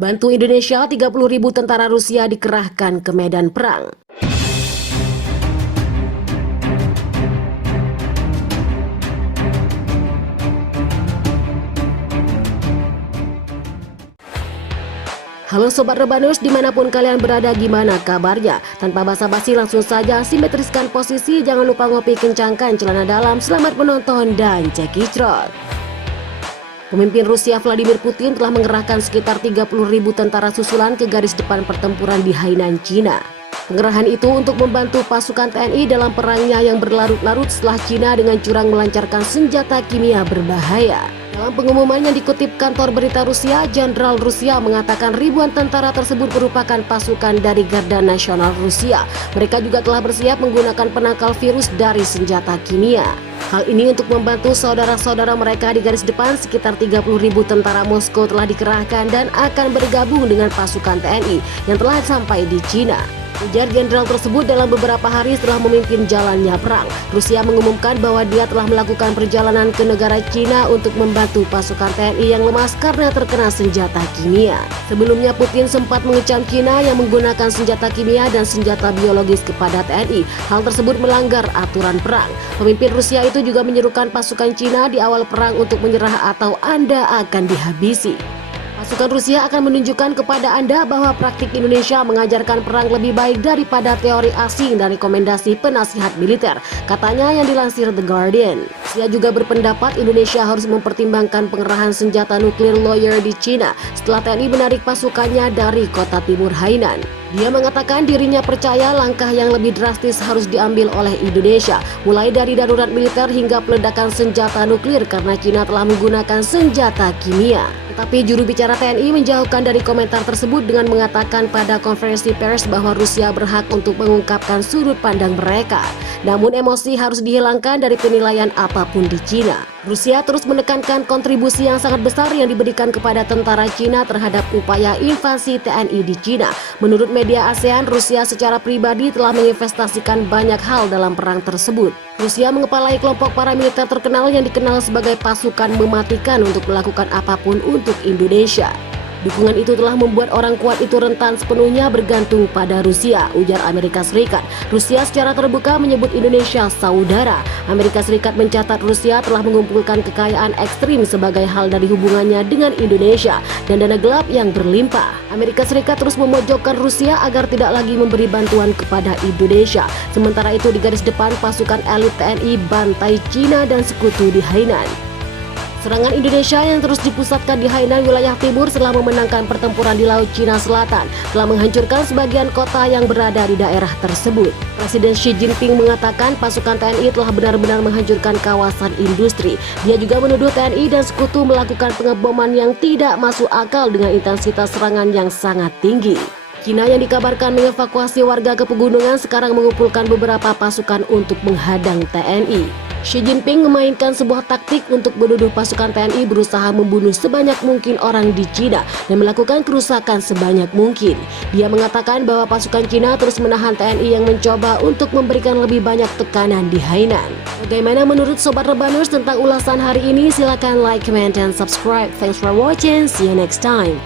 Bantu Indonesia, 30.000 tentara Rusia dikerahkan ke medan perang. Halo Sobat Rebanus, dimanapun kalian berada, gimana kabarnya? Tanpa basa-basi langsung saja simetriskan posisi, jangan lupa ngopi, kencangkan celana dalam, selamat menonton dan cekicrot. Pemimpin Rusia Vladimir Putin telah mengerahkan sekitar 30.000 tentara susulan ke garis depan pertempuran di Hainan, Cina. Pengerahan itu untuk membantu pasukan TNI dalam perangnya yang berlarut-larut setelah Cina dengan curang melancarkan senjata kimia berbahaya. Dalam pengumuman yang dikutip kantor berita Rusia, Jenderal Rusia mengatakan ribuan tentara tersebut merupakan pasukan dari Garda Nasional Rusia. Mereka juga telah bersiap menggunakan penangkal virus dari senjata kimia. Hal ini untuk membantu saudara-saudara mereka di garis depan. Sekitar 30.000 tentara Moskow telah dikerahkan dan akan bergabung dengan pasukan TNI yang telah sampai di Cina. Ujar jenderal tersebut dalam beberapa hari setelah memimpin jalannya perang. Rusia mengumumkan bahwa dia telah melakukan perjalanan ke negara Cina untuk membantu pasukan TNI yang lemas karena terkena senjata kimia. Sebelumnya Putin sempat mengecam Cina yang menggunakan senjata kimia dan senjata biologis kepada TNI. Hal tersebut melanggar aturan perang. Pemimpin Rusia itu juga menyerukan pasukan Cina di awal perang untuk menyerah atau Anda akan dihabisi. Pasukan Rusia akan menunjukkan kepada Anda bahwa praktik Indonesia mengajarkan perang lebih baik daripada teori asing dan rekomendasi penasihat militer, katanya yang dilansir The Guardian. Rusia juga berpendapat Indonesia harus mempertimbangkan pengerahan senjata nuklir lawyer di Cina setelah TNI menarik pasukannya dari kota timur Hainan. Dia mengatakan dirinya percaya langkah yang lebih drastis harus diambil oleh Indonesia, mulai dari darurat militer hingga peledakan senjata nuklir karena Cina telah menggunakan senjata kimia. Tetapi juru bicara TNI menjauhkan dari komentar tersebut dengan mengatakan pada konferensi pers bahwa Rusia berhak untuk mengungkapkan sudut pandang mereka. Namun emosi harus dihilangkan dari penilaian apapun di Cina. Rusia terus menekankan kontribusi yang sangat besar yang diberikan kepada tentara Cina terhadap upaya invasi TNI di Cina. Menurut media ASEAN, Rusia secara pribadi telah menginvestasikan banyak hal dalam perang tersebut. Rusia mengepalai kelompok paramiliter terkenal yang dikenal sebagai pasukan mematikan untuk melakukan apapun untuk Indonesia. Dukungan itu telah membuat orang kuat itu rentan sepenuhnya bergantung pada Rusia, ujar Amerika Serikat. Rusia secara terbuka menyebut Indonesia saudara. Amerika Serikat mencatat Rusia telah mengumpulkan kekayaan ekstrim sebagai hal dari hubungannya dengan Indonesia dan dana gelap yang berlimpah. Amerika Serikat terus memojokkan Rusia agar tidak lagi memberi bantuan kepada Indonesia. Sementara itu di garis depan pasukan elit TNI bantai Cina dan sekutu di Hainan. Serangan Indonesia yang terus dipusatkan di Hainan, wilayah timur, setelah memenangkan pertempuran di Laut Cina Selatan, telah menghancurkan sebagian kota yang berada di daerah tersebut. Presiden Xi Jinping mengatakan pasukan TNI telah benar-benar menghancurkan kawasan industri. Dia juga menuduh TNI dan sekutu melakukan pengeboman yang tidak masuk akal dengan intensitas serangan yang sangat tinggi. Cina yang dikabarkan mengevakuasi warga ke pegunungan sekarang mengumpulkan beberapa pasukan untuk menghadang TNI. Xi Jinping memainkan sebuah taktik untuk menuduh pasukan TNI berusaha membunuh sebanyak mungkin orang di Cina dan melakukan kerusakan sebanyak mungkin. Dia mengatakan bahwa pasukan Cina terus menahan TNI yang mencoba untuk memberikan lebih banyak tekanan di Hainan. Bagaimana menurut Sobat Rebanus tentang ulasan hari ini? Silakan like, comment, dan subscribe. Thanks for watching. See you next time.